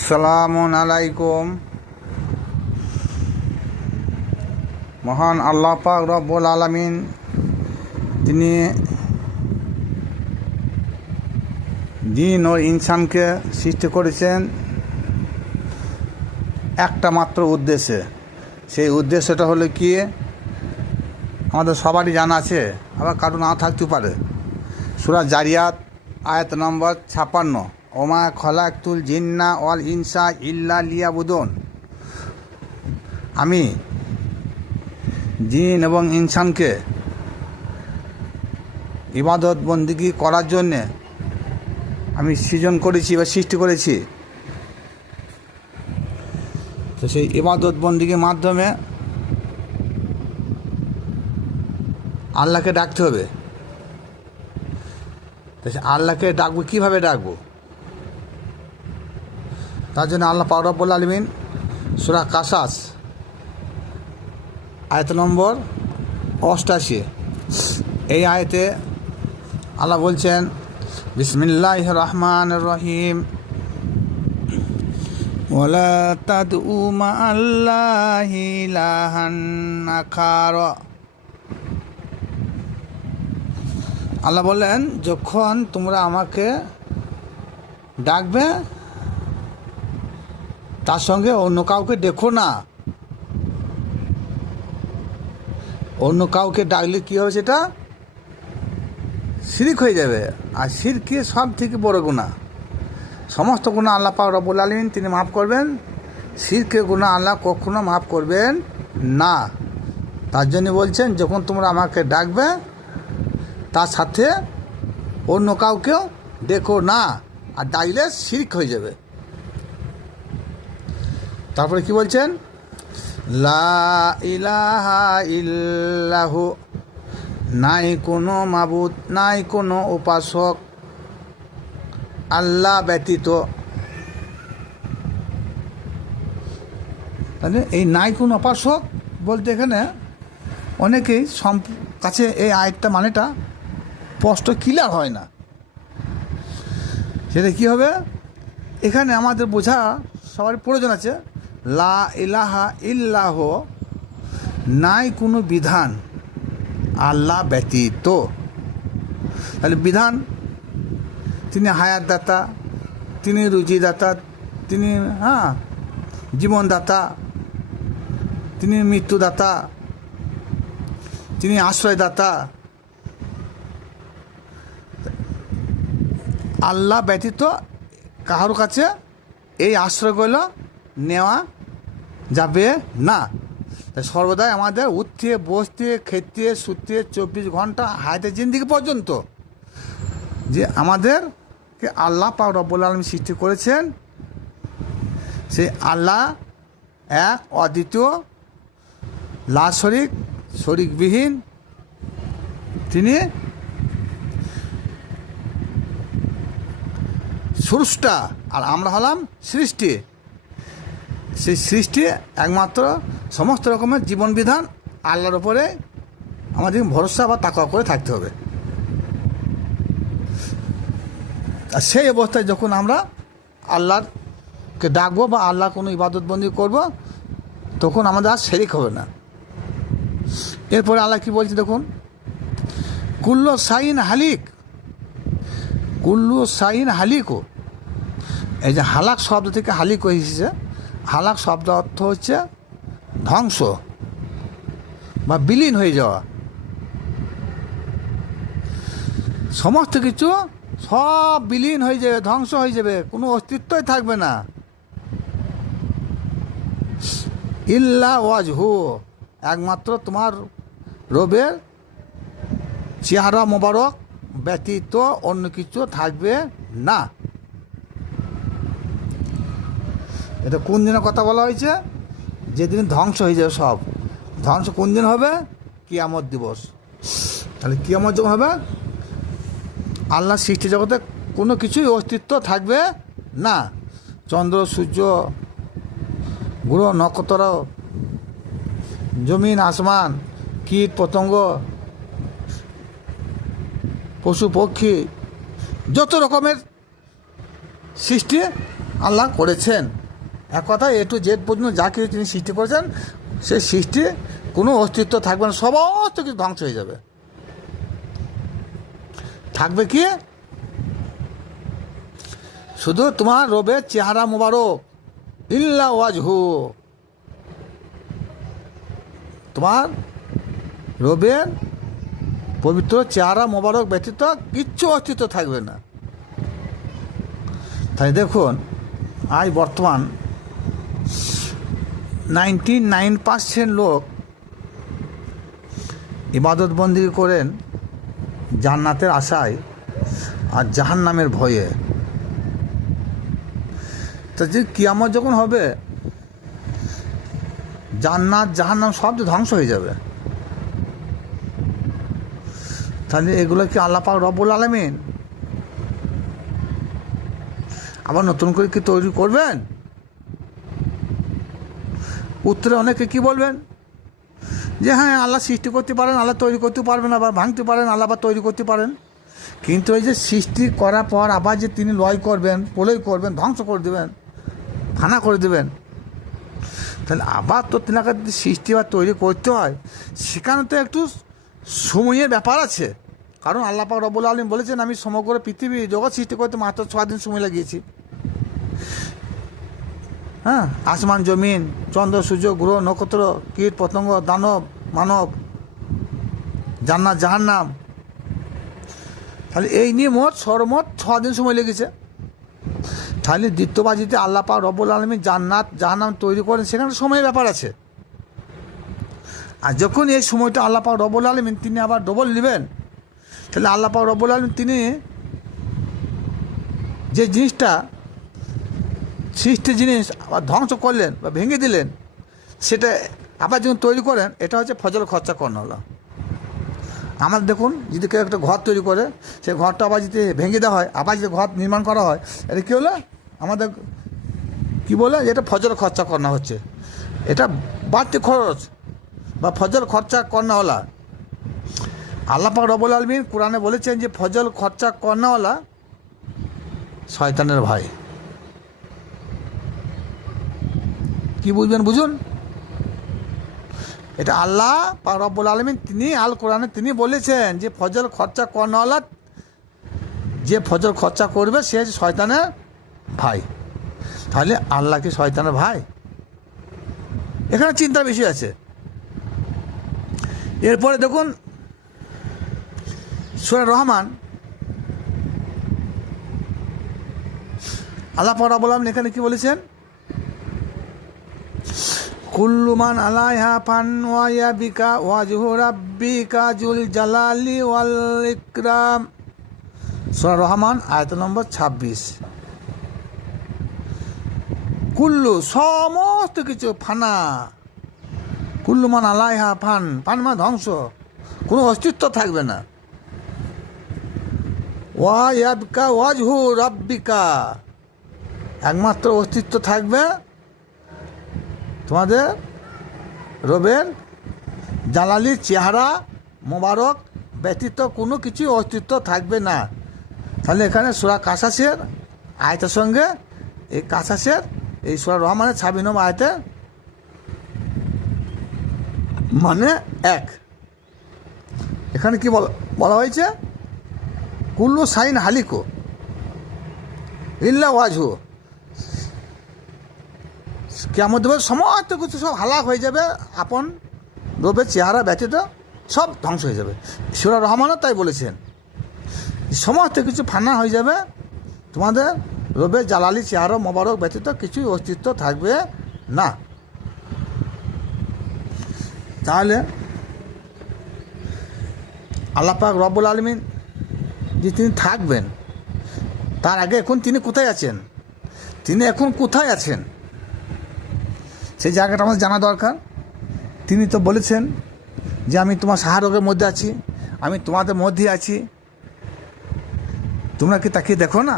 সালামুন আলাইকুম। মহান আল্লাহ পাক রব্বুল আলামিন তিনি জিন ও ইনসানকে সৃষ্টি করেছেন একটা মাত্র উদ্দেশ্যে। সেই উদ্দেশ্যটা হলো কি আমাদের সবারই জানা আছে, আবার কারো না থাকতে পারে। সূরা জারিয়াত আয়াত নম্বর 56, ওমা খলাকতুল জিন্না ওয়াল ইনসা ইল্লা লিয়াবুদুন। আমি জিন এবং ইনসানকে ইবাদত বন্দিগি করার জন্যে আমি সৃজন করেছি বা সৃষ্টি করেছি। তো সেই ইবাদত বন্দিগির মাধ্যমে আল্লাহকে ডাকতে হবে। তো আল্লাহকে ডাকবো, কীভাবে ডাকবো? তার জন্য আল্লাহ পাক রব্বুল আলামিন সূরা কাসাস আয়াত নম্বর 88, এই আয়াতে আল্লাহ বলছেন, বিসমিল্লাহির রহমানির রহিম, ওয়ালা তাদউ মা'আল্লাহি ইলাহান আখার। আল্লাহ বললেন, যখন তোমরা আমাকে ডাকবে তার সঙ্গে অন্য কাউকে দেখো না। অন্য কাউকে ডাকলে কী হবে? সেটা শিরক হয়ে যাবে। আর শিরকে সব থেকে বড় গুনাহ। সমস্ত গুনাহ আল্লাহ পাক রব্বুল আলামিন তিনি মাফ করবেন, শিরকের গুনাহ আল্লাহ কখনো মাফ করবেন না। তার জন্য বলছেন, যখন তোমরা আমাকে ডাকবে তার সাথে অন্য কাউকেও দেখো না, আর ডাকলে শিরক হয়ে যাবে। তারপরে কি বলছেন? লা ইলাহা ইল্লাহু, নাই কোনো মাবুদ, নাই কোনো উপাসক আল্লাহ ব্যতীত। তাহলে এই নাই কোনো উপাসক বলতে এখানে অনেকেই কাছে এই আয়াতটা মানেটা স্পষ্ট ক্লিয়ার হয় না। সেটা কী হবে? এখানে আমাদের বোঝা সবার প্রয়োজন আছে। লা ইলাহা ইল্লাহ, নাই কোনো বিধান আল্লাহ ব্যতীত। তাহলে বিধান, তিনি হায়াতদাতা, তিনি রুজিদাতা, তিনি জীবনদাতা, তিনি মৃত্যুদাতা, তিনি আশ্রয়দাতা। আল্লাহ ব্যতীত কারোর কাছে এই আশ্রয়গুলো নেওয়া যাবে না। তাই সর্বদাই আমাদের উঠতে বসতে খেতে শুতে 24 ঘন্টা হায়াতে জিন্দিগি পর্যন্ত যে আমাদেরকে আল্লাহ পাক রব্বুল আলামিন সৃষ্টি করেছেন, সেই আল্লাহ এক অদ্বিতীয়, লা শরীক, শরীকবিহীন। তিনি স্রষ্টা আর আমরা হলাম সৃষ্টি। সেই সৃষ্টি একমাত্র সমস্ত রকমের জীবন বিধান আল্লাহর উপরে আমাদের ভরসা বা তাকওয়া করে থাকতে হবে। আর সেই অবস্থায় যখন আমরা আল্লাহকে ডাকবো বা আল্লাহ কোনো ইবাদতবন্দি করব, তখন আমাদের আর শিরক হবে না। এরপরে আল্লাহ কি বলছে দেখুন, কুল্লু শাইইন হালিক, কুল্লু শাইইন হালিকও। এই যে হালাক শব্দ থেকে হালিক হয়েছে, হালাক শব্দ অর্থ হচ্ছে ধ্বংস বা বিলীন হয়ে যাওয়া। সমস্ত কিছু সব বিলীন হয়ে যাবে, ধ্বংস হয়ে যাবে, কোনো অস্তিত্বই থাকবে না। ইল্লা ওয়াজহু, একমাত্র তোমার রবের চেহারা মোবারক ব্যতীত অন্য কিছু থাকবে না। এটা কোন দিনের কথা বলা হয়েছে? যেদিন ধ্বংস হয়ে যাবে সব। ধ্বংস কোন দিন হবে? কিয়ামত দিবস। তাহলে কিয়ামত যখন হবে, আল্লাহ সৃষ্টি জগতে কোনো কিছুই অস্তিত্ব থাকবে না। চন্দ্র, সূর্য, গ্রহ, নক্ষত্র, জমিন, আসমান, কীট পতঙ্গ, পশু পক্ষী, যত রকমের সৃষ্টি আল্লাহ করেছেন। এক কথা এ টু জেড পর্যন্ত যা কিছু তিনি সৃষ্টি করেছেন, সেই সৃষ্টি কোনো অস্তিত্ব থাকবে না, সমস্ত কিছু ধ্বংস হয়ে যাবে। থাকবে কি শুধু তোমার রবের চেহারা মোবারক, ইল্লা ওয়াজহু, তোমার রবের পবিত্র চেহারা মোবারক ব্যতীত কিচ্ছু অস্তিত্ব থাকবে না। তাই দেখুন আজ বর্তমান 99% লোক ইবাদতবন্দি করেন জান্নাতের আশায় আর জাহান্নামের ভয়ে। তা যে কিয়ামত যখন হবে, জান্নাত জাহান্নাম সব তো ধ্বংস হয়ে যাবে। তাহলে এগুলো কি আল্লাহ পাক রব্বুল আলামিন আবার নতুন করে কি তৈরি করবেন? উত্তরে অনেকে কি বলবেন যে হ্যাঁ আল্লাহ সৃষ্টি করতে পারেন, আল্লাহ তৈরি করতে পারবেন, আবার ভাঙতে পারেন, আল্লাহ আবার তৈরি করতে পারেন। কিন্তু এই যে সৃষ্টি করার পর আবার যে তিনি লয় করবেন, প্রলয় করবেন, ধ্বংস করে দেবেন, ফানা করে দেবেন, তাহলে আবার তো তিনাকে যদি সৃষ্টি বা তৈরি করতে হয়, সেখানে তো একটু সময়ের ব্যাপার আছে। কারণ আল্লাহ পাক রব্বুল আলামিন বলেছেন আমি সমগ্র পৃথিবী জগৎ সৃষ্টি করতে মাত্র 6 দিন সময় লাগিয়েছি। হ্যাঁ, আসমান জমিন, চন্দ্র সূর্য গ্রহ নক্ষত্র, কীট পতঙ্গ, দানব মানব, জান্নাত জাহান্নাম, তাহলে এই নিয়ে সর্বমোট 6 দিন সময় লেগেছে। তাহলে দ্বিতীয়বাজিতে আল্লাহ পাক রব্বুল আলামিন জান্নাত জাহান্নাম তৈরি করেন, সেখানে সময়ের ব্যাপার আছে। আর যখন এই সময়টা আল্লাহ পাক রব্বুল আলামিন তিনি আবার ডবল নেবেন, তাহলে আল্লাহ পাক রব্বুল আলামিন তিনি যে জিনিসটা সৃষ্টি জিনিস আবার ধ্বংস করলেন বা ভেঙে দিলেন, সেটা আবার যখন তৈরি করেন, এটা হচ্ছে ফজল খরচা করানো হলো। আমার দেখুন যদি কেউ একটা ঘর তৈরি করে, সেই ঘরটা আবার যদি ভেঙে দেওয়া হয়, আবার যদি ঘর নির্মাণ করা হয়, এটা কী হলো? আমাদের কী বলে, এটা ফজল খরচা করানো হচ্ছে, এটা বাড়তি খরচ বা ফজল খরচা করানোওয়ালা। আল্লাহ পাক রব্বুল আলামিন কোরআনে বলেছেন যে ফজল খরচা করানোওয়ালা শয়তানের ভাই। কি বুঝবেন বুঝুন, এটা আল্লাহ পাক রব্বুল আলামিন তিনি আল কোরআনে তিনি বলেছেন যে ফজল খরচা করানোওয়ালা, যে ফজল খরচা করবে সে শয়তানের ভাই। তাহলে আল্লাহ কি শয়তানের ভাই? এখানে চিন্তার বিষয় আছে। এরপরে দেখুন সূরা রহমান, আল্লাহ পাক রব্বুল আলামিন এখানে কি বলেছেন? কুল্লু মান আলাইহা ফান ওয়া ইয়াবিকা ওয়াজহু রাব্বিকা যুল জালালি ওয়াল ইকরাম। সূরা রহমান আয়াত নম্বর 26। কুল্লু সমস্ত কিছু ফানা, কুল্লু মান আলাইহা ফান, ফান মানে ধ্বংস, কোনো অস্তিত্ব থাকবে না। ওয়া ইয়াবকা ওয়াজহু রাব্বিকা, একমাত্র অস্তিত্ব থাকবে তোমাদের রবের জালালির চেহারা মোবারক ব্যতীত কোনো কিছু অস্তিত্ব থাকবে না। তাহলে এখানে সূরা কাসাসের আয়াতের সঙ্গে এই কাসাসের এই সূরা রহমানের 26 নম্বর আয়াতে মানে এক। এখানে কি বলা হয়েছে? কুল্লু সাইন হালিকু ইল্লা ওয়াজহু, কিয়ামত দিবস সমস্ত কিছু সব হালাক হয়ে যাবে, আপন রবের চেহারা ব্যতীত সব ধ্বংস হয়ে যাবে। সূরা রহমানও তাই বলেছেন, সমস্ত কিছু ফানা হয়ে যাবে, তোমাদের রবের জালালি চেহারা মোবারক ব্যতীত কিছুই অস্তিত্ব থাকবে না। তাহলে আল্লাহ পাক রব্বুল আলামিন যে তিনি থাকবেন, তার আগে এখন তিনি কোথায় আছেন? তিনি এখন কোথায় আছেন সেই জায়গাটা আমাদের জানা দরকার। তিনি তো বলেছেন যে আমি তোমার শাহরগের মধ্যে আছি, আমি তোমাদের মধ্যে আছি, তোমরা কি তাকিয়ে দেখো না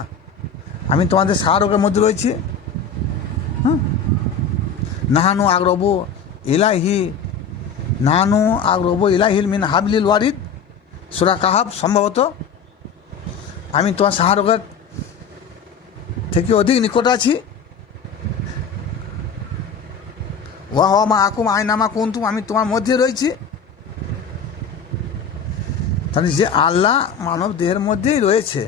আমি তোমাদের শাহরগের মধ্যে রয়েছি। নাহানু আগরবু ইলাহি, নাহানু আগরবু ইলাহিল মিন হাবলিল ওয়ারিদ, সূরা কাহাব। সম্ভবত আমি তোমার শাহরগের থেকে অধিক নিকট আছি। ওয়া হওয়া মা আকুম আয়নামা কুনতুম, আমি তোমার মধ্যে রয়েছি। তাহলে যে আল্লাহ মানব দেহের মধ্যেই রয়েছে,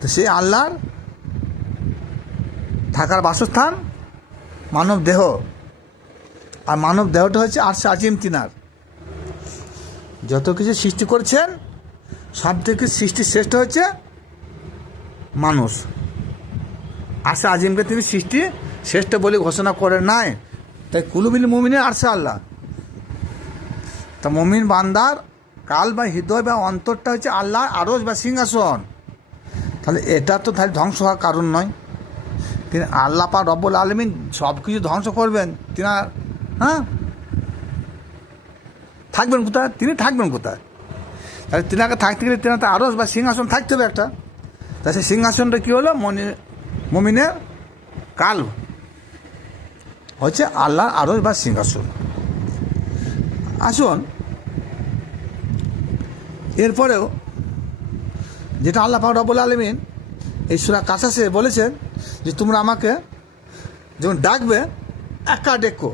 তো সেই আল্লাহর থাকার বাসস্থান মানব দেহ, আর মানব দেহটা হচ্ছে আরশে আজিম তিনার। যত কিছু সৃষ্টি করছেন সব থেকে সৃষ্টি শ্রেষ্ঠ হচ্ছে মানুষ। আরশে আজিমকে তিনি সৃষ্টি শ্রেষ্ঠ বলে ঘোষণা করেন নাই, তাই কুলুবিল মুমিনের আরশে আল্লাহ। তা মুমিন বান্দার কাল বা হৃদয় বা অন্তরটা হচ্ছে আল্লাহ আরশ বা সিংহাসন। তাহলে এটা তো তাহলে ধ্বংস হওয়ার কারণ নয়। তিনি আল্লাহ পাক রব্বুল আলামিন সব কিছু ধ্বংস করবেন, তিনার থাকবেন কোথায়? তিনি থাকবেন কোথায়? তাহলে তিনাকে থাকতে গেলে তিনার তো আরশ বা সিংহাসন থাকতে হবে একটা। তা সেই সিংহাসনটা কী হলো? মুমিনের কাল হচ্ছে আল্লাহর আরশ বা সিংহাসন। আসুন, এরপরেও যেটা আল্লাহ পাক রব্বুল আলামিন এই সূরা কাসাসে বলেছেন যে তোমরা আমাকে যখন ডাকবে একা ডেকো,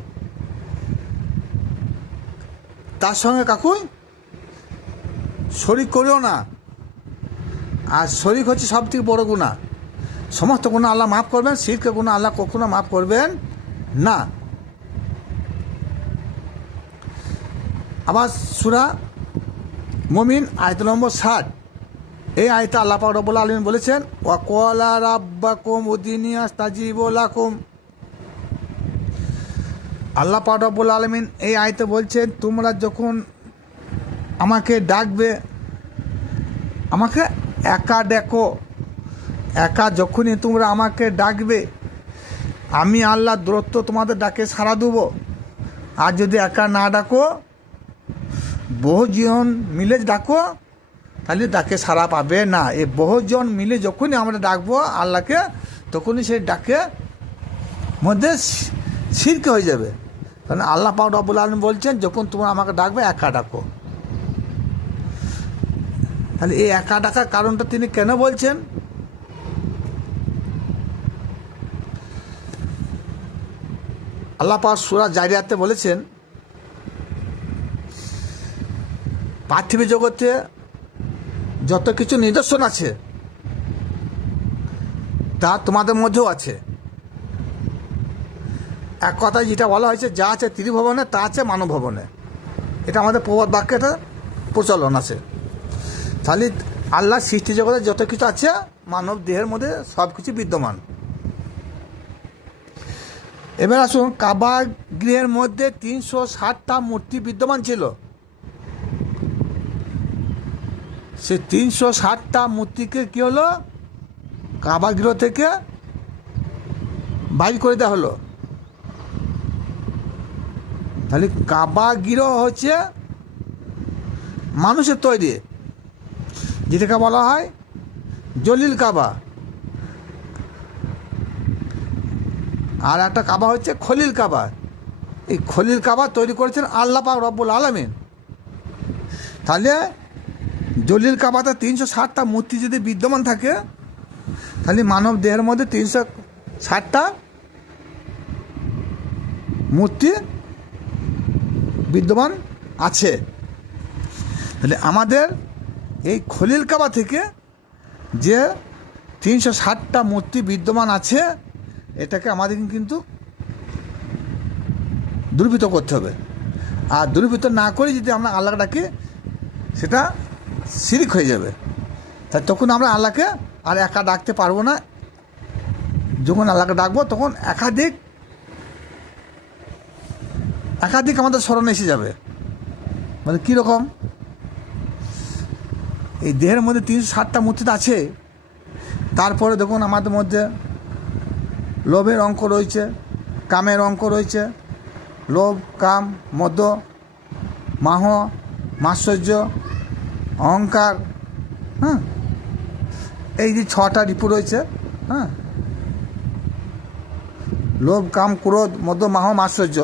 তার সঙ্গে কাকুই শরিক করিও না। আর শরিক হচ্ছে সব থেকে বড় গুনাহ। সমস্ত গুনাহ আল্লাহ মাফ করবেন, শিরকে গুনাহ আল্লাহ কখনো মাফ করবেন না। আবার সূরা মুমিন আয়াত নম্বর 60, এই আয়াতে আল্লাহ পাক রব্বুল আলামিন বলেছেন ওয়া ক্বালা রাব্বাকুম উদিনি আস্তাজিবু লাকুম। আল্লাহ পাক রব্বুল আলামিন এই আয়াতে বলছেন তোমরা যখন আমাকে ডাকবে, আমাকে একা ডেকো। একা যখনই তোমরা আমাকে ডাকবে, আমি আল্লাহ দূরত্ব তোমাদের ডাকে সাড়া দেবো। আর যদি একা না ডাকো, বহুজন মিলে ডাকো, তাহলে ডাকে সাড়া পাবে না। এই বহুজন মিলে যখনই আমরা ডাকবো আল্লাহকে, তখনই সেই ডাকে মধ্যে শিরক হয়ে যাবে। কারণ আল্লাহ পাক রব্বুল আলামিন বলছেন যখন তোমরা আমাকে ডাকবে একা ডাকো। তাহলে এই একা ডাকার কারণটা তিনি কেন বলছেন? আল্লাহ পাক সূরা জারিয়াতে বলেছেন পার্থিব জগতে যত কিছু নিদর্শন আছে তা তোমাদের মধ্যেও আছে। এক কথায় যেটা বলা হয়েছে, যা আছে ত্রিভুবনে তা আছে মানব ভবনে। এটা আমাদের প্রবাদ বাক্যের প্রচলন আছে। তাহলে আল্লাহ সৃষ্টি জগতে যত কিছু আছে মানব দেহের মধ্যে সব কিছু বিদ্যমান। এবার আসুন, কাবা গৃহের মধ্যে 360টা মূর্তি বিদ্যমান ছিল। সে 360টা মূর্তিকে কী হলো? কাবা গৃহ থেকে বাইর করে দেওয়া হলো। তাহলে কাবা গৃহ হচ্ছে মানুষের তৈরি, যেটাকে বলা হয় জলিল কাবা। আর একটা কাবা হচ্ছে খলিল কাবা। এই খলিল কাবা তৈরি করেছেন আল্লাহ পাক রব্বুল আলামিন। তাহলে জলিল কাবাতে 360টা মূর্তি যদি বিদ্যমান থাকে, তাহলে মানব দেহের মধ্যে 360টা মূর্তি বিদ্যমান আছে। তাহলে আমাদের এই খলিল কাবা থেকে যে 360টা মূর্তি বিদ্যমান আছে, এটাকে আমাদের কিন্তু দূরীভূত করতে হবে। আর দূরীভূত না করে যদি আমরা আল্লাহকে ডাকি, সেটা শিরক হয়ে যাবে। তাই তখন আমরা আল্লাহকে আর একা ডাকতে পারবো না। যখন আল্লাহকে ডাকবো তখন একাধিক আমাদের স্মরণে এসে যাবে। মানে কীরকম? এই দেহের মধ্যে 360টা মূর্তি আছে, তারপরে দেখুন আমাদের মধ্যে লোভের অঙ্ক রয়েছে, কামের অঙ্ক রয়েছে। লোভ, কাম, মদ, মাহ, মাৎসর্য, অহংকার, এই যে 6টা রিপু রয়েছে। লোভ, কাম, ক্রোধ, মদ, মাহ, মাৎসর্য।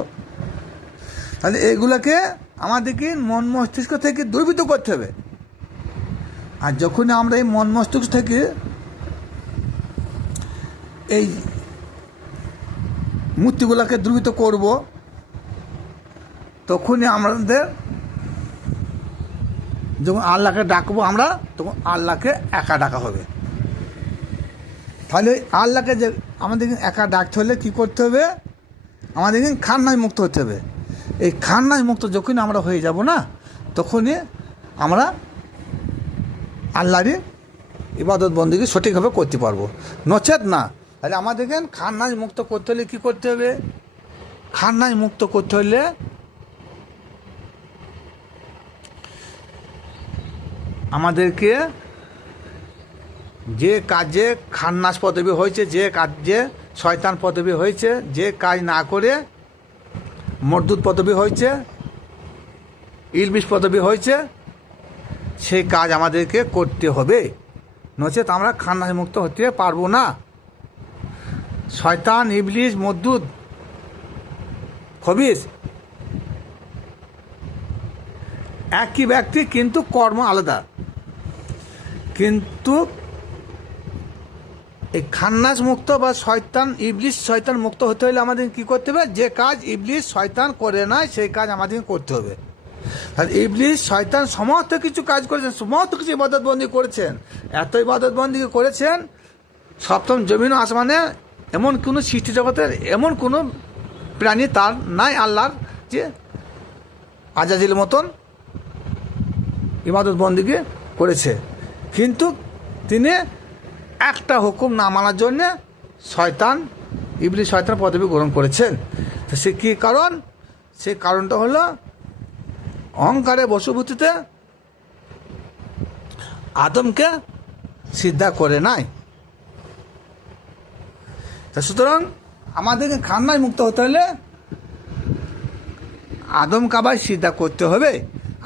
তাহলে এইগুলোকে আমাদেরকে মন মস্তিষ্ক থেকে দূরীভূত করতে হবে। আর যখন আমরা এই মন মস্তিষ্ক থেকে এই মূর্তিগুলোকে দ্রবীভূত করব, তখনই আমাদের যখন আল্লাহকে ডাকবো আমরা, তখন আল্লাহকে একা ডাকা হবে। তাহলে আল্লাহকে যে আমাদের একা ডাকতে হলে কী করতে হবে? আমাদের খান্নায় মুক্ত হতে হবে। এই খান্নায় মুক্ত যখনই আমরা হয়ে যাব না, তখনই আমরা আল্লাহরই ইবাদত বন্দেগী সঠিকভাবে করতে পারবো, নচেত না। তাহলে আমাদেরকে খান্নায় মুক্ত করতে হলে কী করতে হবে? খান্নায় মুক্ত করতে হলে আমাদেরকে যে কাজে খান্নাস পদবী হয়েছে, যে কাজে শয়তান পদবী হয়েছে, যে কাজ না করে মরদুদ পদবী হয়েছে, ইলবিশ পদবী হয়েছে, সেই কাজ আমাদেরকে করতে হবে, নচেত আমরা খান্নাস মুক্ত হতে পারবো না। শয়তান, ইবলিশ, মরদুদ, খবিস একই ব্যক্তি, কিন্তু কর্ম আলাদা। কিন্তু এই খান্নাস মুক্ত বা শয়তান, ইবলিশ, শয়তান মুক্ত হতে হলে আমাদের কী করতে হবে? যে কাজ ইবলিশ, শয়তান করে না, সেই কাজ আমাদের করতে হবে। আর ইবলিশ, শয়তান সমস্ত কিছু কাজ করেছেন, সমস্ত কিছু ইবাদতবন্দি করেছেন, এত ইবাদতবন্দি করেছেন, সপ্তম জমিন আসমানে এমন কোনো সৃষ্টি জগতের এমন কোনো প্রাণী তার নাই আল্লাহর যে আজাজিল মতন ইবাদতবন্দিকে করেছে, কিন্তু তিনি একটা হুকুম না মানার জন্যে শয়তান, ইবলিশ, শয়তান পদবী গ্রহণ করেছেন। তো সে কী কারণ? সেই কারণটা হলো অহংকারে বশভূতিতে আদমকে সিদ্ধা করে নাই। তা সুতরাং আমাদেরকে খান্নায় মুক্ত হতে হলে আদম কাবায় সিদ্ধা করতে হবে।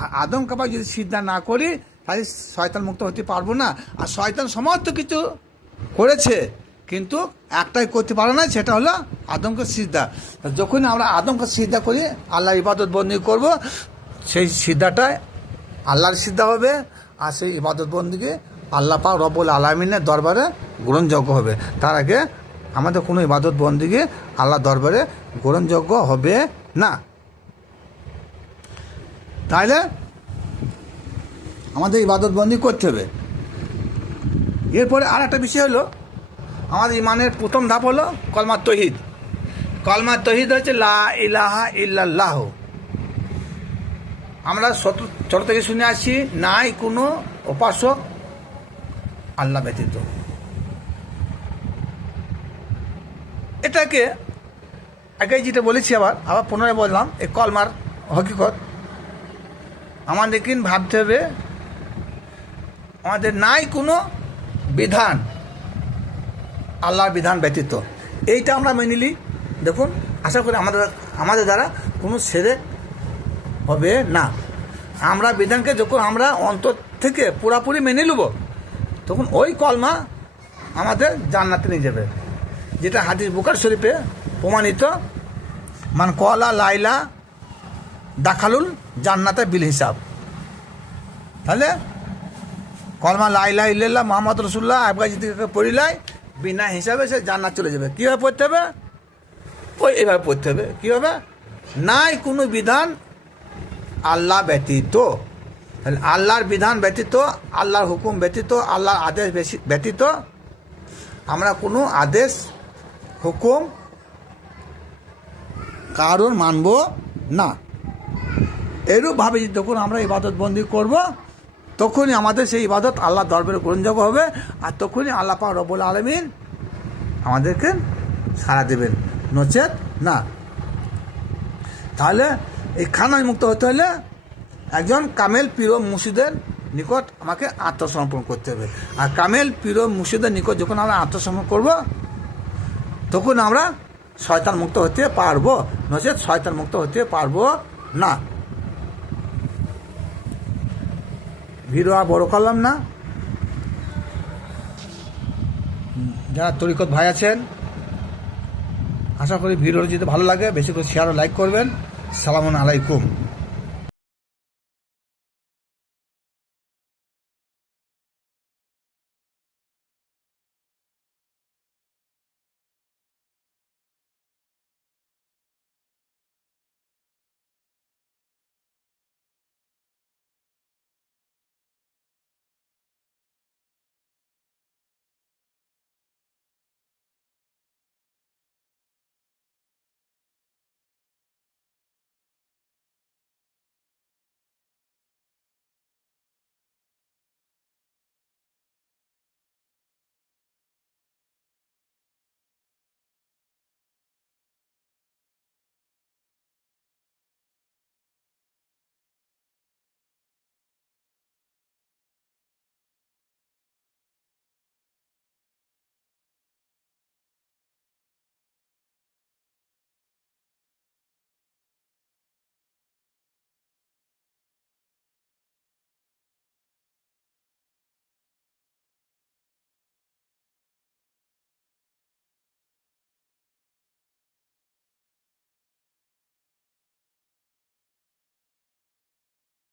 আর আদম কাবায় যদি সিদ্ধা না করি, তাহলে শয়তান মুক্ত হতে পারবো না। আর শয়তান সমস্ত কিছু করেছে, কিন্তু একটাই করতে পারে না, সেটা হলো আদমকে সিদ্ধা। যখন আমরা আদমকে সিদ্ধা করি, আল্লাহর ইবাদত বন্দি করব, সেই সিদ্ধাটাই আল্লাহর সিদ্ধা হবে। আর সেই ইবাদত বন্দিকে আল্লাহ পাক রব্বুল আলামিনের দরবারে গ্রহণযোগ্য হবে। তার আগে আমাদের কোনো ইবাদত বন্দিকে আল্লাহ দরবারে গ্রহণযোগ্য হবে না। তাহলে আমাদের ইবাদত বন্দি করতে হবে। এরপরে আর একটা বিষয় হলো, আমাদের ইমানের প্রথম ধাপ হলো কলমা তৌহিদ। কলমা তৌহিদ হচ্ছে লা ইলাহা ইল্লাল্লাহ। আমরা ছোট থেকে শুনে আসছি, নাই কোনো উপাসক আল্লাহ ব্যতীত। এটাকে আগে যেটা বলেছি, আবার পুনরায় বললাম, এই কলমার হকিকত আমাদেরকে ভাবতে হবে, আমাদের নাই কোনো বিধান আল্লাহর বিধান ব্যতীত। এইটা আমরা মেনে নিই। দেখুন, আশা করি আমাদের দ্বারা কোনো শিরক হবে না। আমরা বিধানকে যখন আমরা অন্তর থেকে পুরাপুরি মেনে নেব, তখন ওই কলমা আমাদের জান্নাতে নিয়ে যাবে, যেটা হাদিস বুখারী শরীফে প্রমাণিত, মান কলা লাইলা দাখালুল জান্নাতে বিল হিসাব। তাহলে কলমা লাইলা ইল্লাল্লাহ মুহাম্মদ রাসূলুল্লাহ আবগা যদি পড়িলাই, বিনা হিসাবে সে জান্নাত চলে যাবে। কীভাবে পড়তে হবে? ওই এইভাবে পড়তে হবে। কীভাবে? নাই কোনো বিধান আল্লাহ ব্যতীত। তাহলে আল্লাহর বিধান ব্যতীত, আল্লাহর হুকুম ব্যতীত, আল্লাহর আদেশ ব্যতীত আমরা কোনো আদেশ, হুকুম কারণ মানব না। এরূপভাবে যখন আমরা ইবাদত বন্দি করব, তখনই আমাদের সেই ইবাদত আল্লাহ দরবারে গ্রহণযোগ্য হবে। আর তখনই আল্লাহ পাক রব্বুল আলামিন আমাদেরকে সাড়া দেবেন, নচেত না। তাহলে এই খানায় মুক্ত হতে হলে একজন কামেল পীর ও মুর্শিদের নিকট আমাকে আত্মসমর্পণ করতে হবে। আর কামেল পীর ও মুর্শিদের নিকট যখন আমরা আত্মসমর্পণ করব, তখন আমরা শয়তান মুক্ত হতে পারবো, নচেত শয়তান মুক্ত হতে পারবো না। ভিডিও আর বড় করলাম না। যারা তরিকত ভাই আছেন, আশা করি ভিডিওটা যদি ভালো লাগে বেশি করে শেয়ার ও লাইক করবেন। সালামু আলাইকুম।